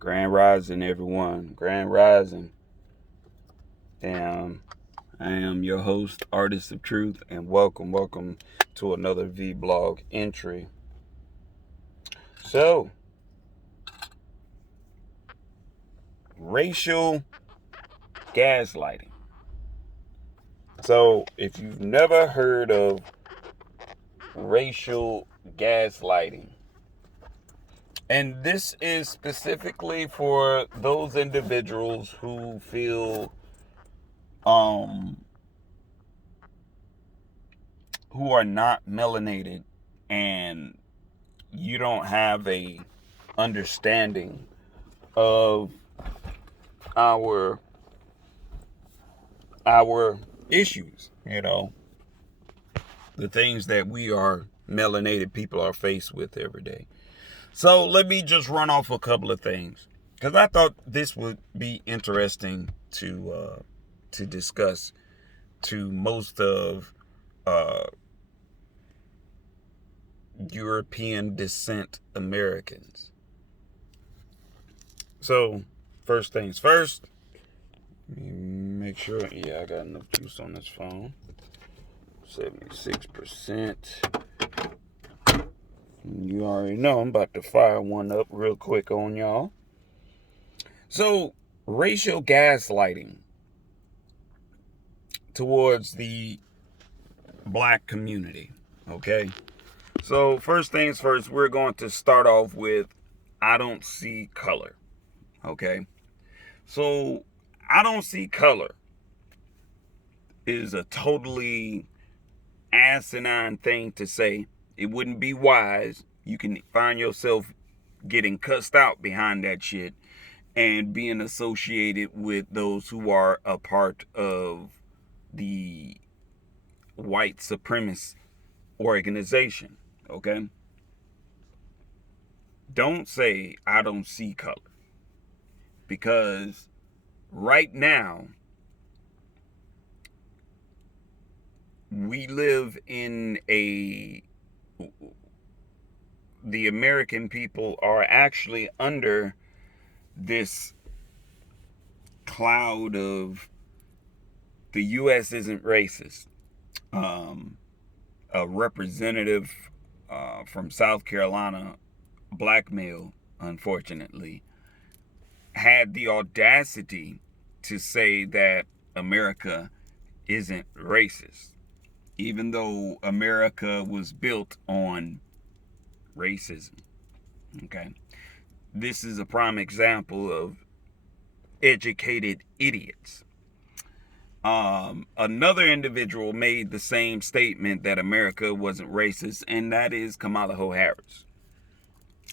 Grand Rising, everyone. Grand Rising. And I am your host, Artist of Truth, and welcome to another vlog entry. So, racial gaslighting. So, if you've never heard of racial gaslighting, and this is specifically for those individuals who feel who are not melanated and you don't have a understanding of our issues, the things that we are melanated people are faced with every day. So let me just run off a couple of things because I thought this would be interesting to discuss to most of European descent Americans. So, first things first, let me make sure, I got enough juice on this phone. 76%. You already know I'm about to fire one up real quick on y'all. So, racial gaslighting towards the black community, okay? So, first things first, we're going to start off with I don't see color, okay? So, I don't see color is a totally asinine thing to say. It wouldn't be wise. You can find yourself getting cussed out behind that shit and being associated with those who are a part of the white supremacist organization, okay? Don't say I don't see color, because right now we live in the American people are actually under this cloud of the U.S. isn't racist. A representative from South Carolina, black male, unfortunately, had the audacity to say that America isn't racist, even though America was built on racism. Okay. This is a prime example of educated idiots. Another individual made the same statement that America wasn't racist, and that is Kamala Harris.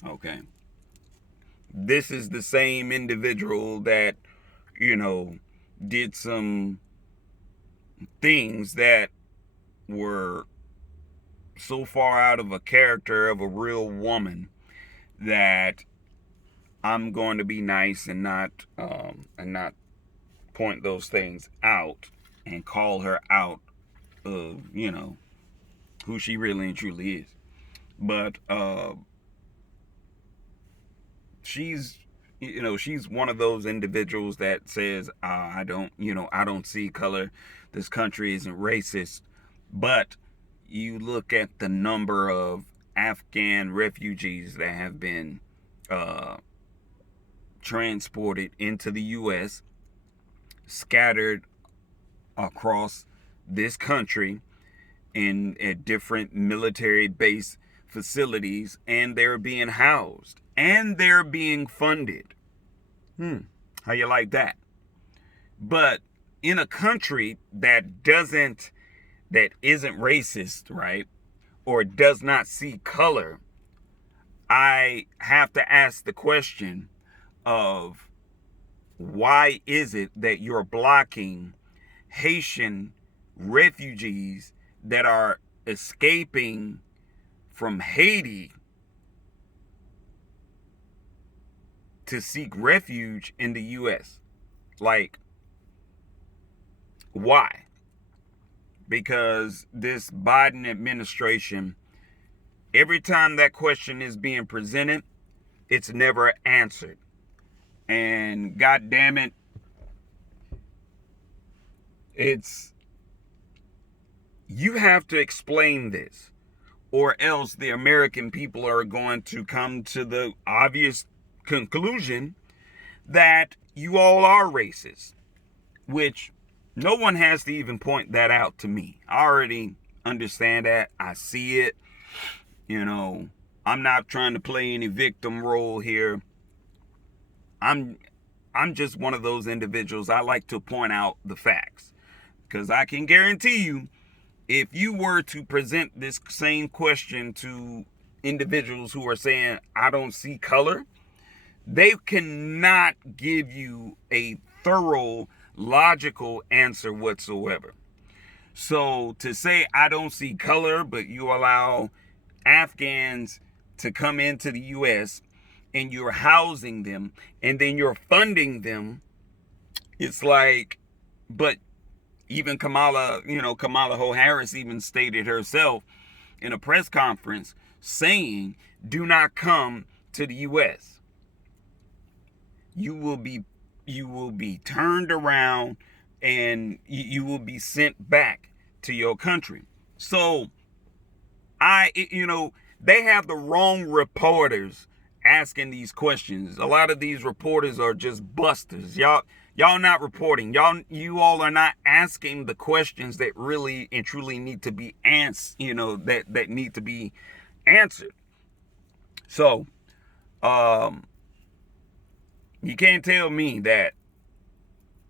Okay. This is the same individual that, did some things that were so far out of a character of a real woman that I'm going to be nice and not point those things out and call her out of, who she really and truly is. But she's one of those individuals that says, I don't see color. This country isn't racist. But you look at the number of Afghan refugees that have been transported into the U.S., scattered across this country in at different military base facilities, and they're being housed and they're being funded. How you like that? But in a country that isn't racist, right, or does not see color, I have to ask the question of why is it that you're blocking Haitian refugees that are escaping from Haiti to seek refuge in the U.S.? Like, why? Because this Biden administration, every time that question is being presented, it's never answered. And God damn it, you have to explain this, or else the American people are going to come to the obvious conclusion that you all are racist, which no one has to even point that out to me. I already understand that. I see it. I'm not trying to play any victim role here. I'm just one of those individuals. I like to point out the facts, because I can guarantee you, if you were to present this same question to individuals who are saying, I don't see color, they cannot give you a thorough, logical answer whatsoever. So to say, I don't see color, but you allow Afghans to come into the U.S. and you're housing them and then you're funding them, it's like, but even Kamala Harris even stated herself in a press conference saying, do not come to the U.S. You will be turned around and you will be sent back to your country. So they have the wrong reporters asking these questions. A lot of these reporters are just busters. Y'all not reporting. You all are not asking the questions that really and truly need to be that need to be answered. So, you can't tell me that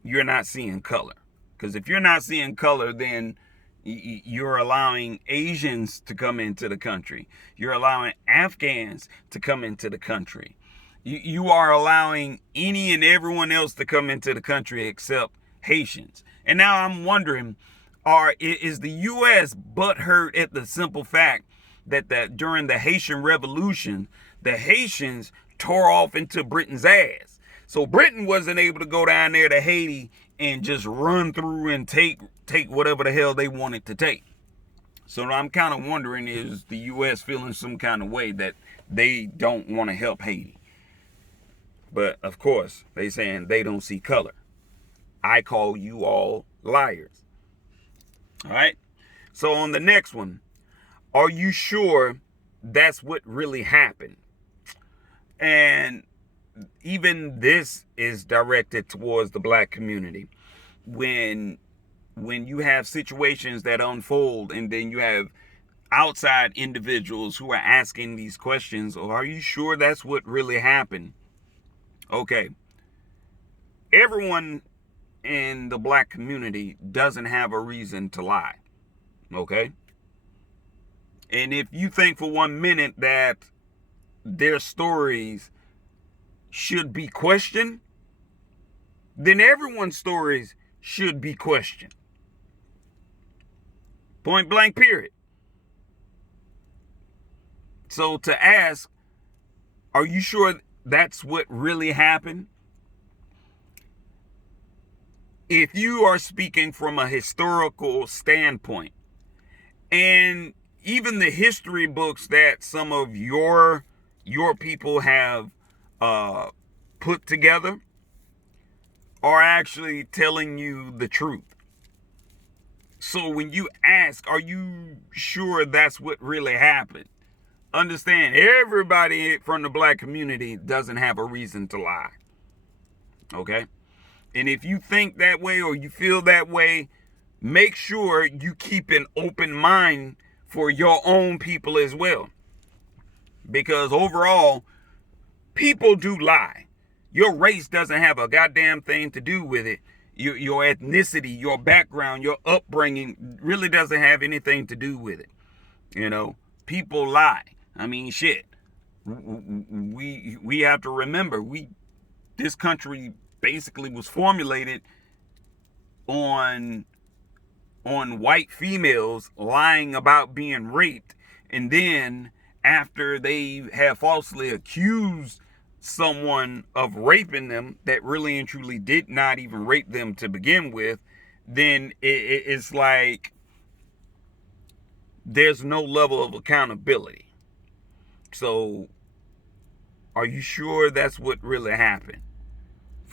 you're not seeing color. Because if you're not seeing color, then you're allowing Asians to come into the country. You're allowing Afghans to come into the country. You are allowing any and everyone else to come into the country except Haitians. And now I'm wondering, is the U.S. butthurt at the simple fact that during the Haitian Revolution, the Haitians tore off into Britain's ass? So Britain wasn't able to go down there to Haiti and just run through and take whatever the hell they wanted to take. So I'm kind of wondering, is the U.S. feeling some kind of way that they don't want to help Haiti? But of course, they saying they don't see color. I call you all liars. All right. So on the next one, are you sure that's what really happened? And even this is directed towards the black community. When you have situations that unfold and then you have outside individuals who are asking these questions, are you sure that's what really happened? Okay. Everyone in the black community doesn't have a reason to lie. Okay? And if you think for 1 minute that their stories should be questioned, then everyone's stories should be questioned. Point blank, period. So to ask, are you sure that's what really happened? If you are speaking from a historical standpoint, and even the history books that some of your people have put together are actually telling you the truth. So when you ask, are you sure that's what really happened? Understand, everybody from the black community doesn't have a reason to lie. Okay? And if you think that way or you feel that way, make sure you keep an open mind for your own people as well. Because overall, people do lie. Your race doesn't have a goddamn thing to do with it. Your ethnicity, your background, your upbringing really doesn't have anything to do with it. People lie. I mean, shit. We have to remember, this country basically was formulated on white females lying about being raped, and then after they have falsely accused someone of raping them that really and truly did not even rape them to begin with, then it's like there's no level of accountability. So are you sure that's what really happened?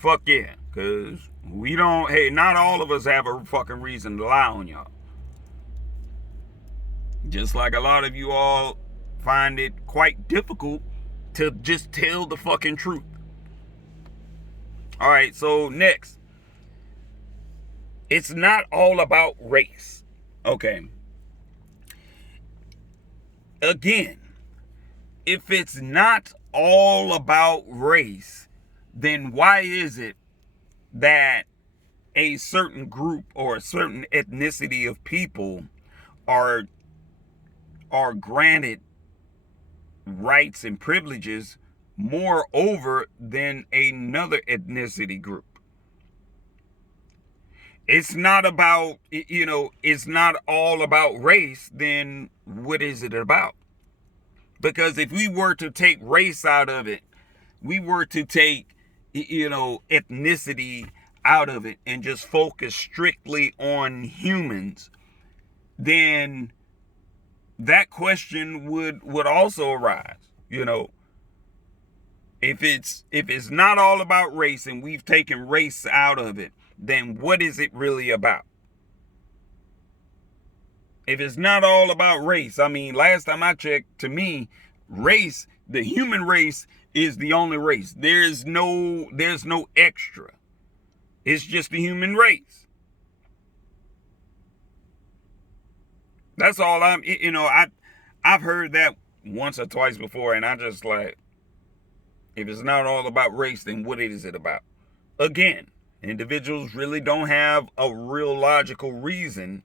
fuck yeah. Because we don't, hey, not all of us have a fucking reason to lie on y'all. Just like a lot of you all find it quite difficult to just tell the fucking truth. All right, so next. It's not all about race. Okay. Again, if it's not all about race, then why is it that a certain group or a certain ethnicity of people are granted rights and privileges more over than another ethnicity group? It's not about, it's not all about race, then what is it about? Because if we were to take race out of it, we were to take, ethnicity out of it and just focus strictly on humans, then that question would also arise. If it's not all about race and we've taken race out of it, then what is it really about? If it's not all about race, I mean, last time I checked, to me, race, the human race is the only race. There's no extra. It's just the human race. That's all I've heard that once or twice before, and I just like, if it's not all about race, then what is it about? Again, individuals really don't have a real logical reason,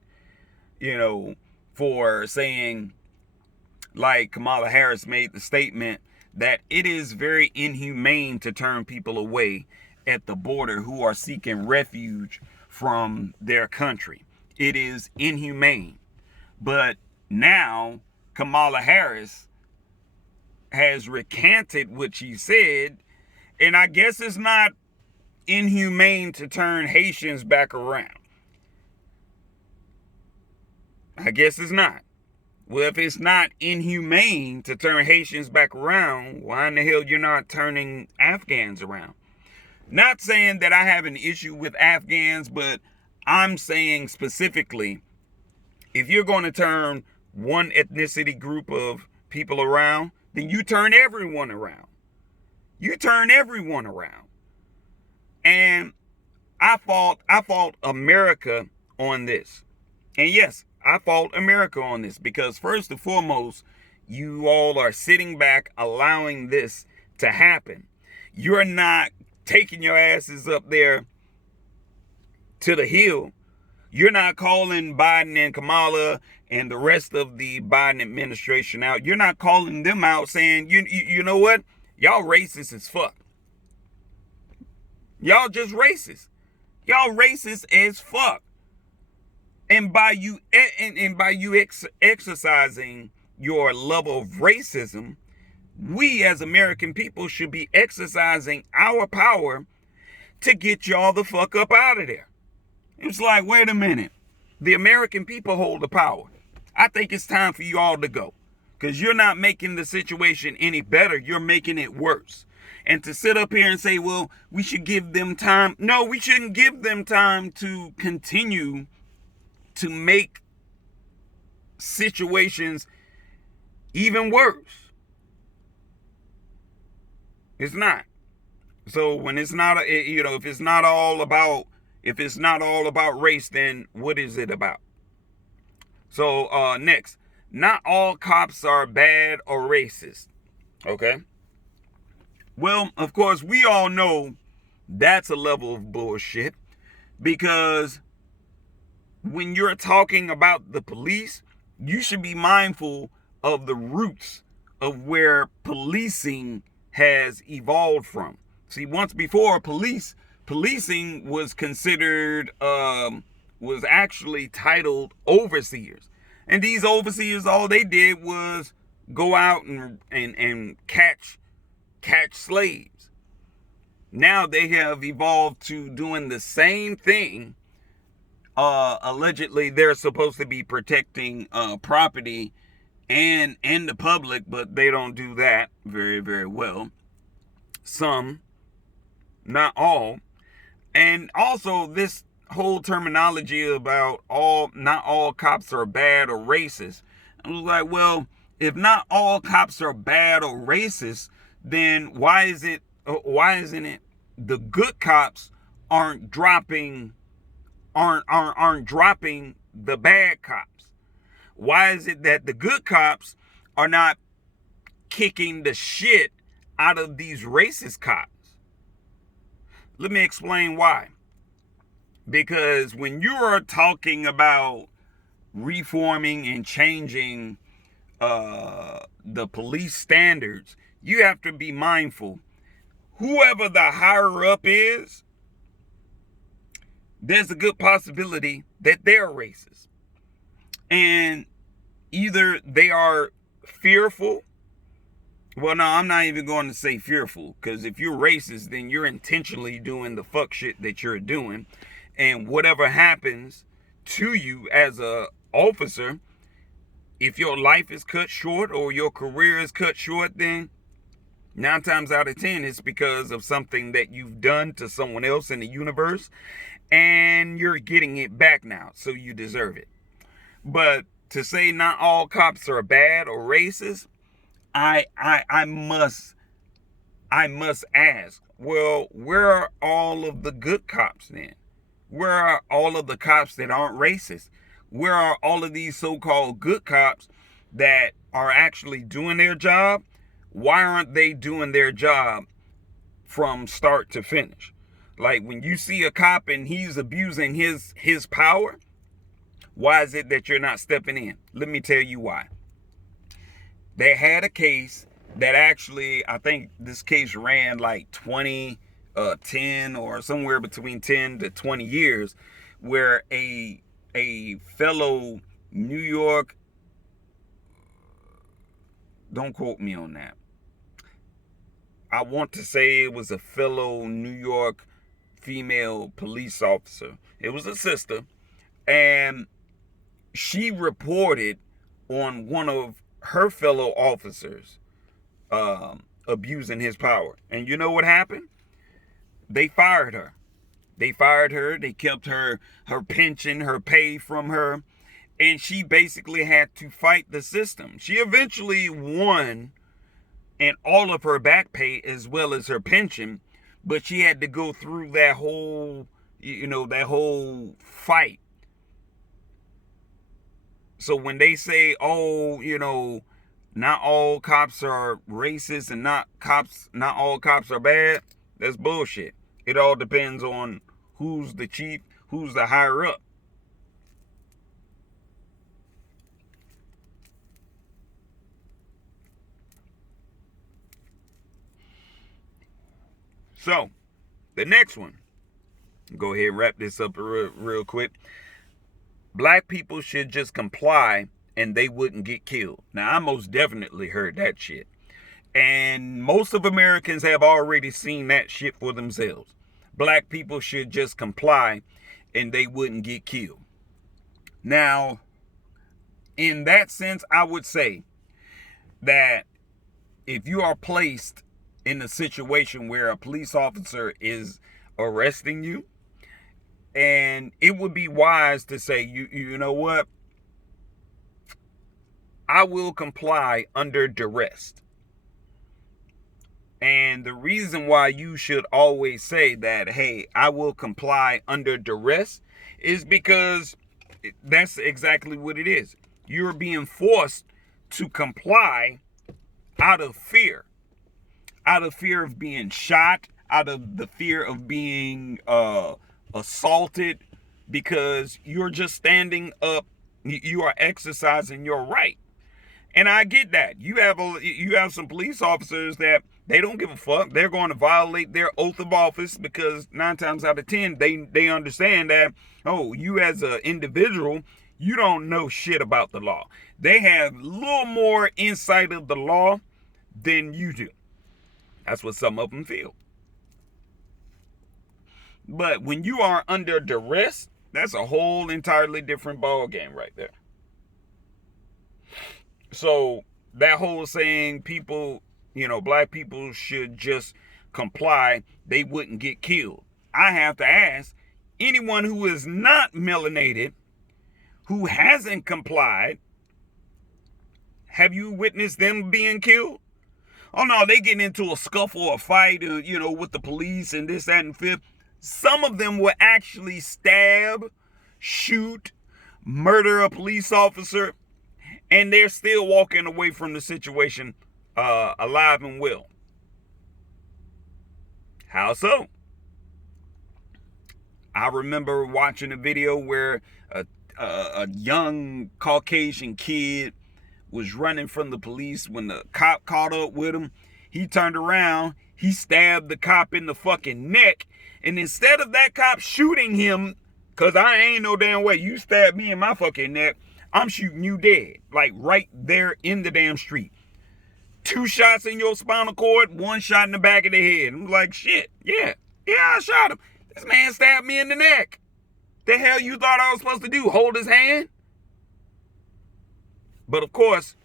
for saying, like Kamala Harris made the statement, that it is very inhumane to turn people away at the border who are seeking refuge from their country. It is inhumane. But now Kamala Harris has recanted what she said, and I guess it's not inhumane to turn Haitians back around. I guess it's not. Well, if it's not inhumane to turn Haitians back around, why in the hell you're not turning Afghans around? Not saying that I have an issue with Afghans, but I'm saying specifically, if you're going to turn one ethnicity group of people around, then you turn everyone around. You turn everyone around. And I fault America on this. And yes, I fault America on this because first and foremost, you all are sitting back allowing this to happen. You're not taking your asses up there to the hill. You're not calling Biden and Kamala and the rest of the Biden administration out. You're not calling them out saying, you know what? Y'all racist as fuck. Y'all just racist. Y'all racist as fuck. And by you exercising your level of racism, we as American people should be exercising our power to get y'all the fuck up out of there. It's like, wait a minute. The American people hold the power. I think it's time for you all to go. Because you're not making the situation any better. You're making it worse. And to sit up here and say, well, we should give them time. No, we shouldn't give them time to continue to make situations even worse. It's not. So when it's not, if it's not all about race, then what is it about? So next, not all cops are bad or racist. Okay. Well, of course, we all know that's a level of bullshit because when you're talking about the police, you should be mindful of the roots of where policing has evolved from. See, once before, policing was considered, was actually titled overseers. And these overseers, all they did was go out and catch slaves. Now they have evolved to doing the same thing. Allegedly, they're supposed to be protecting property and the public, but they don't do that very, very well. Some, not all, And also this whole terminology about not all cops are bad or racist. I was like, well, if not all cops are bad or racist, then why isn't it the good cops aren't dropping the bad cops? Why is it that the good cops are not kicking the shit out of these racist cops? Let me explain why. Because when you are talking about reforming and changing the police standards, you have to be mindful. Whoever the higher up is, there's a good possibility that they're racist. And either they are fearful. Well, no, I'm not even going to say fearful, because if you're racist, then you're intentionally doing the fuck shit that you're doing. And whatever happens to you as a officer, if your life is cut short or your career is cut short, then 9 times out of 10 it's because of something that you've done to someone else in the universe, and you're getting it back now, so you deserve it. But to say not all cops are bad or racist, I must ask, well, where are all of the good cops then? Where are all of the cops that aren't racist? Where are all of these so-called good cops that are actually doing their job? Why aren't they doing their job from start to finish? Like when you see a cop and he's abusing his power, why is it that you're not stepping in? Let me tell you why. They had a case that actually, I think this case ran like 10 or somewhere between 10 to 20 years, where a fellow New York, don't quote me on that, I want to say it was a fellow New York female police officer. It was a sister, and she reported on one of her fellow officers abusing his power. And you know what happened? They fired her. They fired her. They kept her pension, her pay from her. And she basically had to fight the system. She eventually won, and all of her back pay as well as her pension. But she had to go through that whole fight. So when they say, oh, not all cops are racist and not all cops are bad, that's bullshit. It all depends on who's the chief, who's the higher up. So, the next one, go ahead and wrap this up real quick. Black people should just comply and they wouldn't get killed. Now, I most definitely heard that shit. And most of Americans have already seen that shit for themselves. Black people should just comply and they wouldn't get killed. Now, in that sense, I would say that if you are placed in a situation where a police officer is arresting you, and it would be wise to say, you know what? I will comply under duress. And the reason why you should always say that, hey, I will comply under duress, is because that's exactly what it is. You're being forced to comply out of fear of being shot, out of the fear of being assaulted, because you're just standing up. You are exercising your right. And I get that. You have some police officers that they don't give a fuck. They're going to violate their oath of office because 9 times out of 10 they understand that, oh, you as an individual, you don't know shit about the law. They have a little more insight of the law than you do. That's what some of them feel. But when you are under duress, that's a whole entirely different ball game right there. So that whole saying people, black people should just comply, they wouldn't get killed. I have to ask anyone who is not melanated, who hasn't complied, have you witnessed them being killed? Oh no, they get into a scuffle or fight, with the police and this, that, and fifth. Some of them will actually stab, shoot, murder a police officer, and they're still walking away from the situation alive and well. How so? I remember watching a video where a young Caucasian kid was running from the police. When the cop caught up with him, he turned around, he stabbed the cop in the fucking neck, and instead of that cop shooting him, cause I ain't no damn way you stabbed me in my fucking neck, I'm shooting you dead, like right there in the damn street. 2 shots in your spinal cord, 1 shot in the back of the head. I'm like, shit, yeah, I shot him. This man stabbed me in the neck. The hell you thought I was supposed to do? Hold his hand? But of course,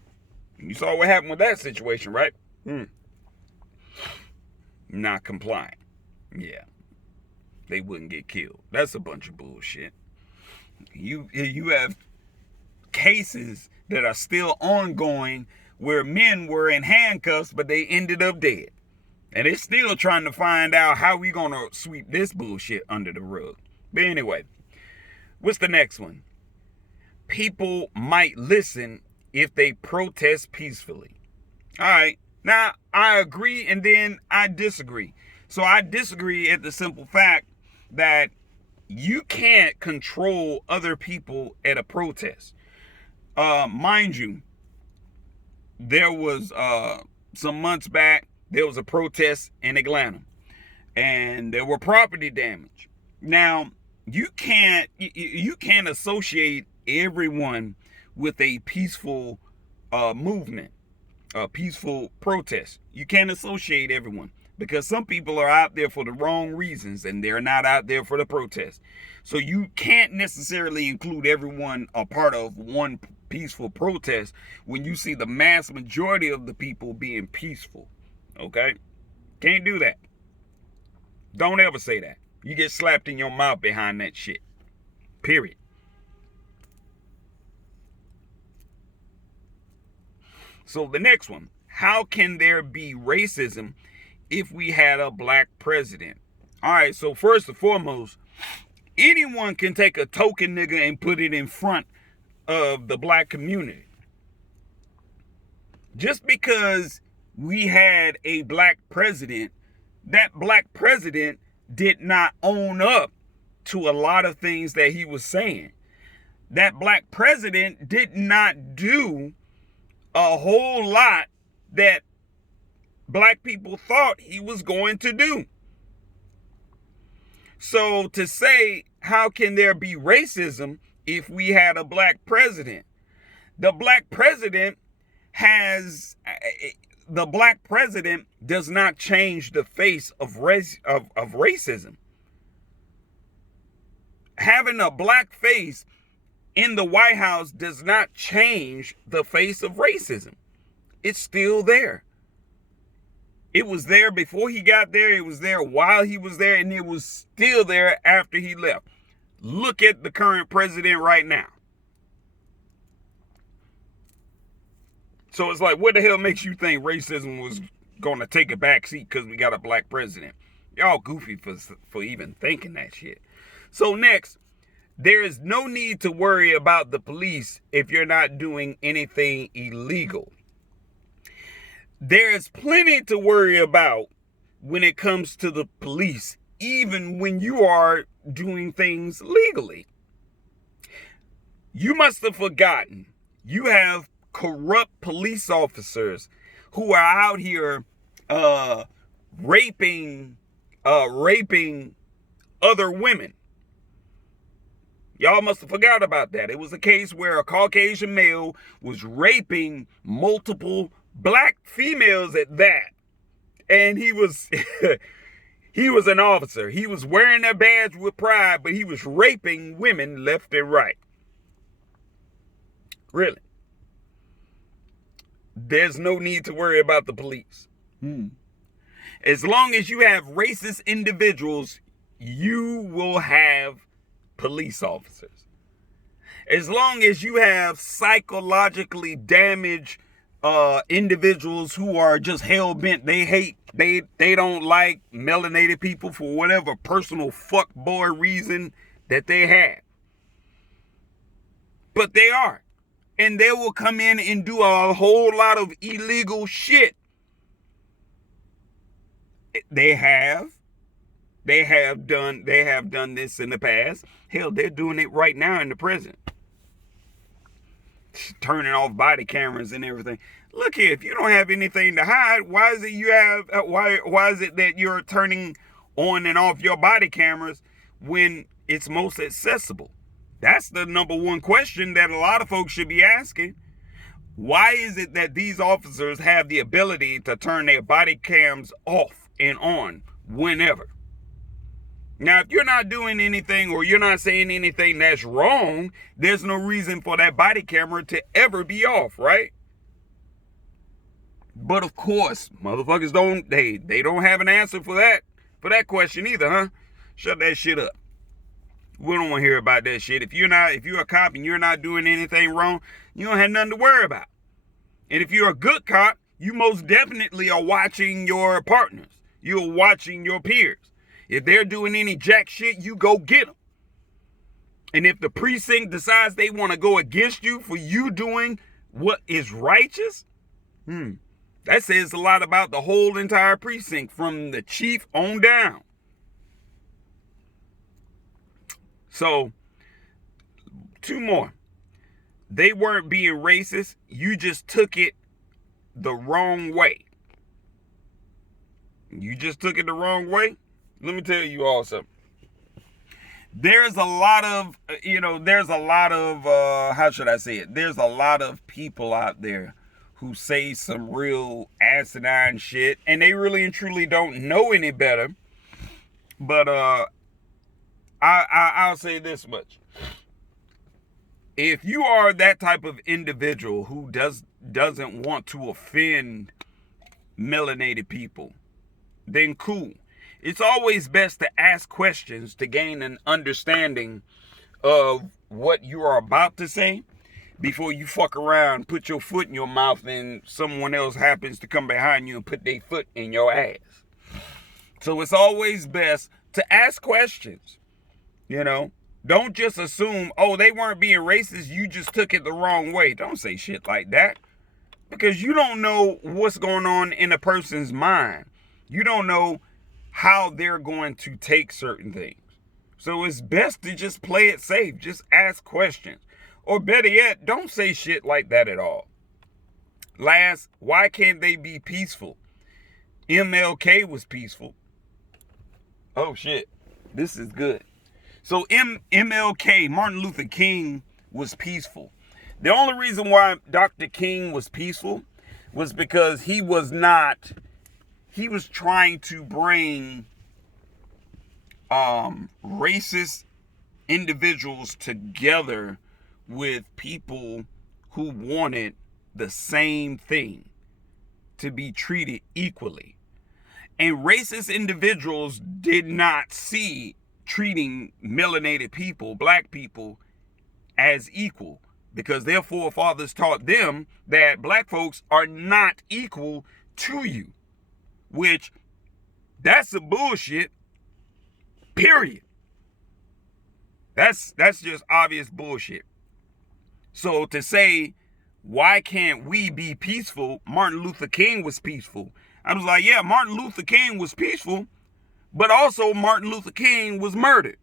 you saw what happened with that situation, right? Not compliant. Yeah. They wouldn't get killed. That's a bunch of bullshit. You have cases that are still ongoing where men were in handcuffs, but they ended up dead. And they're still trying to find out how we gonna sweep this bullshit under the rug. But anyway, what's the next one? People might listen if they protest peacefully. All right. Now, I agree and then I disagree. So I disagree at the simple fact that you can't control other people at a protest. Mind you, there was some months back, there was a protest in Atlanta and there were property damage. Now, you can't associate everyone with a peaceful movement, a peaceful protest. You can't associate everyone because some people are out there for the wrong reasons and they're not out there for the protest. So you can't necessarily include everyone a part of one peaceful protest when you see the mass majority of the people being peaceful. Okay? Can't do that. Don't ever say that. You get slapped in your mouth behind that shit. Period. So the next one, how can there be racism if we had a black president? All right, so first and foremost, anyone can take a token nigga and put it in front of the black community. Just because we had a black president, that black president did not own up to a lot of things that he was saying. That black president did not do a whole lot that black people thought he was going to do. So to say, how can there be racism if we had a black president? The black president does not change the face of racism. Having a black face in the White House does not change the face of racism. It's still there. It was there before he got there. It was there while he was there. And it was still there after he left. Look at the current president right now. So it's like, what the hell makes you think racism was going to take a back seat because we got a black president? Y'all goofy for even thinking that shit. So next, there is no need to worry about the police if you're not doing anything illegal. There is plenty to worry about when it comes to the police, even when you are doing things legally. You must have forgotten you have corrupt police officers who are out here raping other women. Y'all must have forgot about that. It was a case where a Caucasian male was raping multiple black females at that. And he was he was an officer. He was wearing that badge with pride, but he was raping women left and right. Really. There's no need to worry about the police. As long as you have racist individuals, you will have police officers. As long as you have psychologically damaged individuals who are just hell-bent, they don't like melanated people for whatever personal fuckboy reason that they have. But they are. And they will come in and do a whole lot of illegal shit. They have done this in the past. Hell, they're doing it right now in the present. Turning off body cameras and everything. Look here, if you don't have anything to hide, why is it that you're turning on and off your body cameras when it's most accessible? That's the number one question that a lot of folks should be asking. Why is it that these officers have the ability to turn their body cams off and on whenever? Now, if you're not doing anything or you're not saying anything that's wrong, there's no reason for that body camera to ever be off, right? But of course, motherfuckers they don't have an answer for that question either, huh? Shut that shit up. We don't want to hear about that shit. If you're a cop and you're not doing anything wrong, you don't have nothing to worry about. And if you're a good cop, you most definitely are watching your partners. You're watching your peers. If they're doing any jack shit, you go get them. And if the precinct decides they want to go against you for you doing what is righteous, that says a lot about the whole entire precinct from the chief on down. So, two more. They weren't being racist. You just took it the wrong way. You just took it the wrong way. Let me tell you all something. There's a lot of, how should I say it? There's a lot of people out there who say some real asinine shit, and they really and truly don't know any better. But I'll say this much. If you are that type of individual who doesn't want to offend melanated people, then cool. It's always best to ask questions to gain an understanding of what you are about to say before you fuck around, put your foot in your mouth, and someone else happens to come behind you and put their foot in your ass. So it's always best to ask questions. Don't just assume, they weren't being racist, you just took it the wrong way. Don't say shit like that. Because you don't know what's going on in a person's mind. You don't know how they're going to take certain things. So it's best to just play it safe. Just ask questions. Or better yet, don't say shit like that at all. Last, why can't they be peaceful? MLK was peaceful. Oh shit, this is good. So MLK, Martin Luther King, was peaceful. The only reason why Dr. King was peaceful was because he was trying to bring racist individuals together with people who wanted the same thing, to be treated equally. And racist individuals did not see treating melanated people, black people, as equal, because their forefathers taught them that black folks are not equal to you, which that's a bullshit, period. That's just obvious bullshit. So to say, why can't we be peaceful? Martin Luther King was peaceful. I was like, yeah, Martin Luther King was peaceful, but also Martin Luther King was murdered.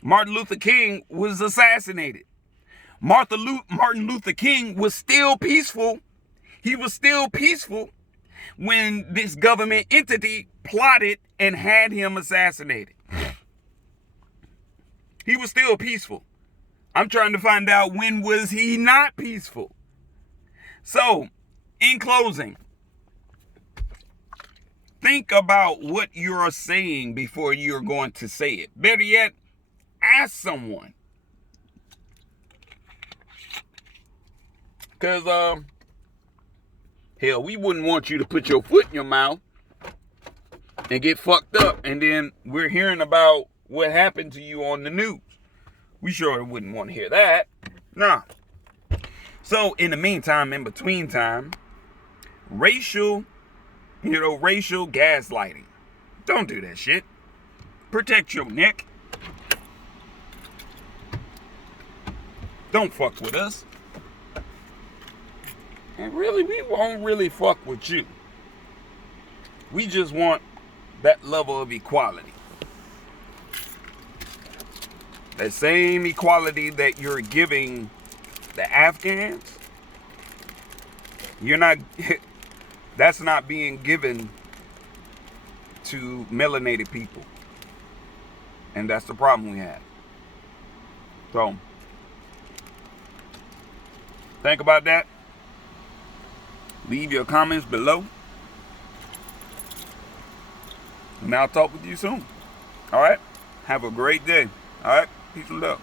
Martin Luther King was assassinated. Martin Luther King was still peaceful. He was still peaceful when this government entity plotted and had him assassinated. He was still peaceful. I'm trying to find out, when was he not peaceful? So, in closing, think about what you're saying before you're going to say it. Better yet, ask someone. Because, hell, we wouldn't want you to put your foot in your mouth. and get fucked up, and then we're hearing about what happened to you on the news. We sure wouldn't want to hear that. Nah. So in the meantime, in between time, racial gaslighting. Don't do that shit. Protect your neck. Don't fuck with us. And really, we won't really fuck with you. We just want that level of equality. That same equality that you're giving the Afghans, that's not being given to melanated people. And that's the problem we have. So, think about that. Leave your comments below. And I'll talk with you soon. All right? Have a great day. All right? Peace and love.